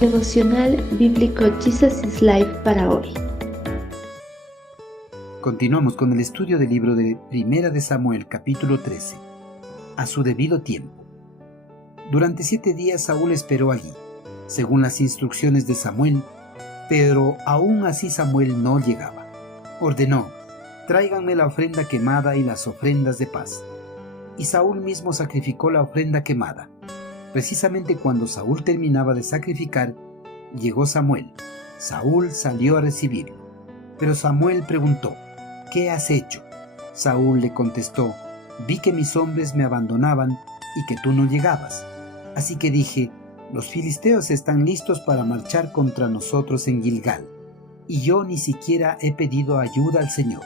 Devocional Bíblico Jesus is Life para hoy. Continuamos con el estudio del libro de Primera de Samuel, capítulo 13. A su debido tiempo. Durante 7 días Saúl esperó allí, según las instrucciones de Samuel, pero aún así Samuel no llegaba. Ordenó: tráiganme la ofrenda quemada y las ofrendas de paz. Y Saúl mismo sacrificó la ofrenda quemada. Precisamente cuando Saúl terminaba de sacrificar, llegó Samuel. Saúl salió a recibirlo. Pero Samuel preguntó: ¿qué has hecho? Saúl le contestó: vi que mis hombres me abandonaban y que tú no llegabas. Así que dije: los filisteos están listos para marchar contra nosotros en Gilgal, y yo ni siquiera he pedido ayuda al Señor.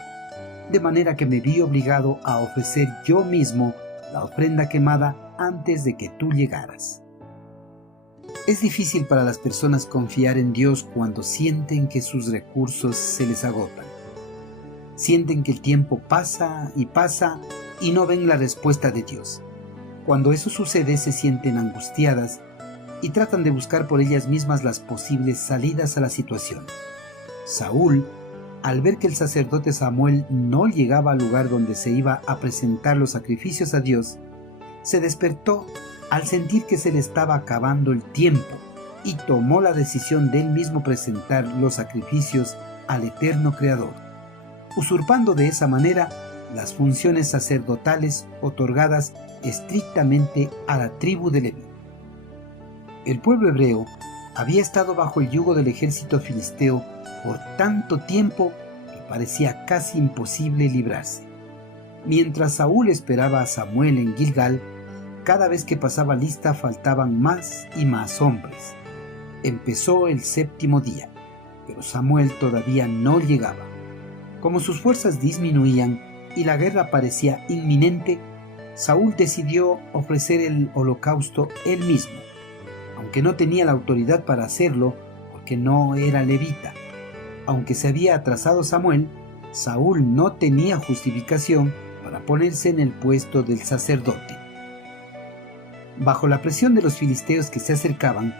De manera que me vi obligado a ofrecer yo mismo la ofrenda quemada antes de que tú llegaras. Es difícil para las personas confiar en Dios cuando sienten que sus recursos se les agotan. Sienten que el tiempo pasa y no ven la respuesta de Dios. Cuando eso sucede, se sienten angustiadas y tratan de buscar por ellas mismas las posibles salidas a la situación. Saúl, al ver que el sacerdote Samuel no llegaba al lugar donde se iba a presentar los sacrificios a Dios, se despertó al sentir que se le estaba acabando el tiempo y tomó la decisión de él mismo presentar los sacrificios al eterno Creador, usurpando de esa manera las funciones sacerdotales otorgadas estrictamente a la tribu de Leví. El pueblo hebreo había estado bajo el yugo del ejército filisteo por tanto tiempo que parecía casi imposible librarse. Mientras Saúl esperaba a Samuel en Gilgal, cada vez que pasaba lista faltaban más y más hombres. Empezó el 7º día, pero Samuel todavía no llegaba. Como sus fuerzas disminuían y la guerra parecía inminente, Saúl decidió ofrecer el holocausto él mismo, aunque no tenía la autoridad para hacerlo porque no era levita. Aunque se había atrasado Samuel, Saúl no tenía justificación para ponerse en el puesto del sacerdote. Bajo la presión de los filisteos que se acercaban,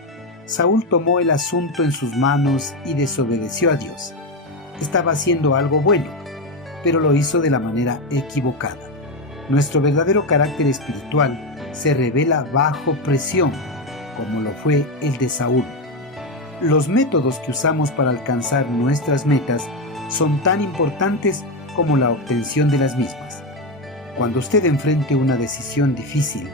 Saúl tomó el asunto en sus manos y desobedeció a Dios. Estaba haciendo algo bueno, pero lo hizo de la manera equivocada. Nuestro verdadero carácter espiritual se revela bajo presión, como lo fue el de Saúl. Los métodos que usamos para alcanzar nuestras metas son tan importantes como la obtención de las mismas. Cuando usted enfrente una decisión difícil,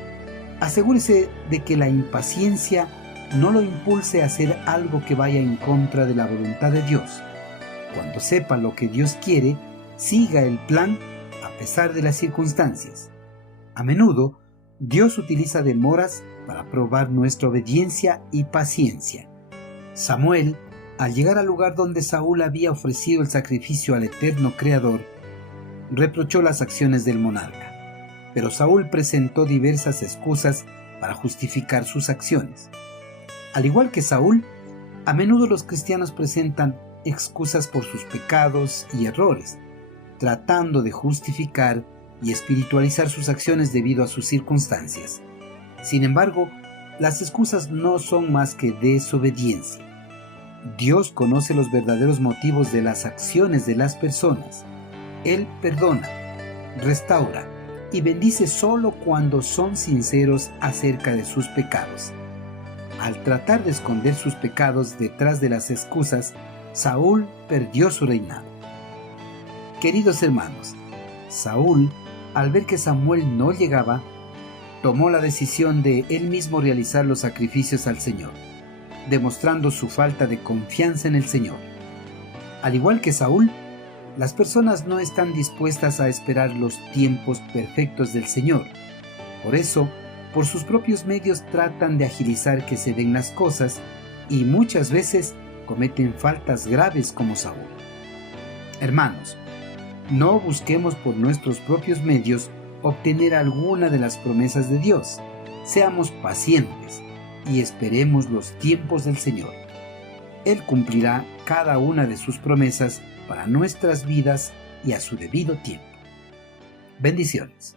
asegúrese de que la impaciencia no lo impulse a hacer algo que vaya en contra de la voluntad de Dios. Cuando sepa lo que Dios quiere, siga el plan a pesar de las circunstancias. A menudo, Dios utiliza demoras para probar nuestra obediencia y paciencia. Samuel, al llegar al lugar donde Saúl había ofrecido el sacrificio al eterno Creador, reprochó las acciones del monarca. Pero Saúl presentó diversas excusas para justificar sus acciones. Al igual que Saúl, a menudo los cristianos presentan excusas por sus pecados y errores, tratando de justificar y espiritualizar sus acciones debido a sus circunstancias. Sin embargo, las excusas no son más que desobediencia. Dios conoce los verdaderos motivos de las acciones de las personas. Él perdona, restaura y bendice solo cuando son sinceros acerca de sus pecados. Al tratar de esconder sus pecados detrás de las excusas, Saúl perdió su reinado. Queridos hermanos, Saúl, al ver que Samuel no llegaba, tomó la decisión de él mismo realizar los sacrificios al Señor, demostrando su falta de confianza en el Señor. Al igual que Saúl, las personas no están dispuestas a esperar los tiempos perfectos del Señor. Por eso, por sus propios medios tratan de agilizar que se den las cosas y muchas veces cometen faltas graves como Saúl. Hermanos, no busquemos por nuestros propios medios obtener alguna de las promesas de Dios. Seamos pacientes y esperemos los tiempos del Señor. Él cumplirá cada una de sus promesas para nuestras vidas y a su debido tiempo. Bendiciones.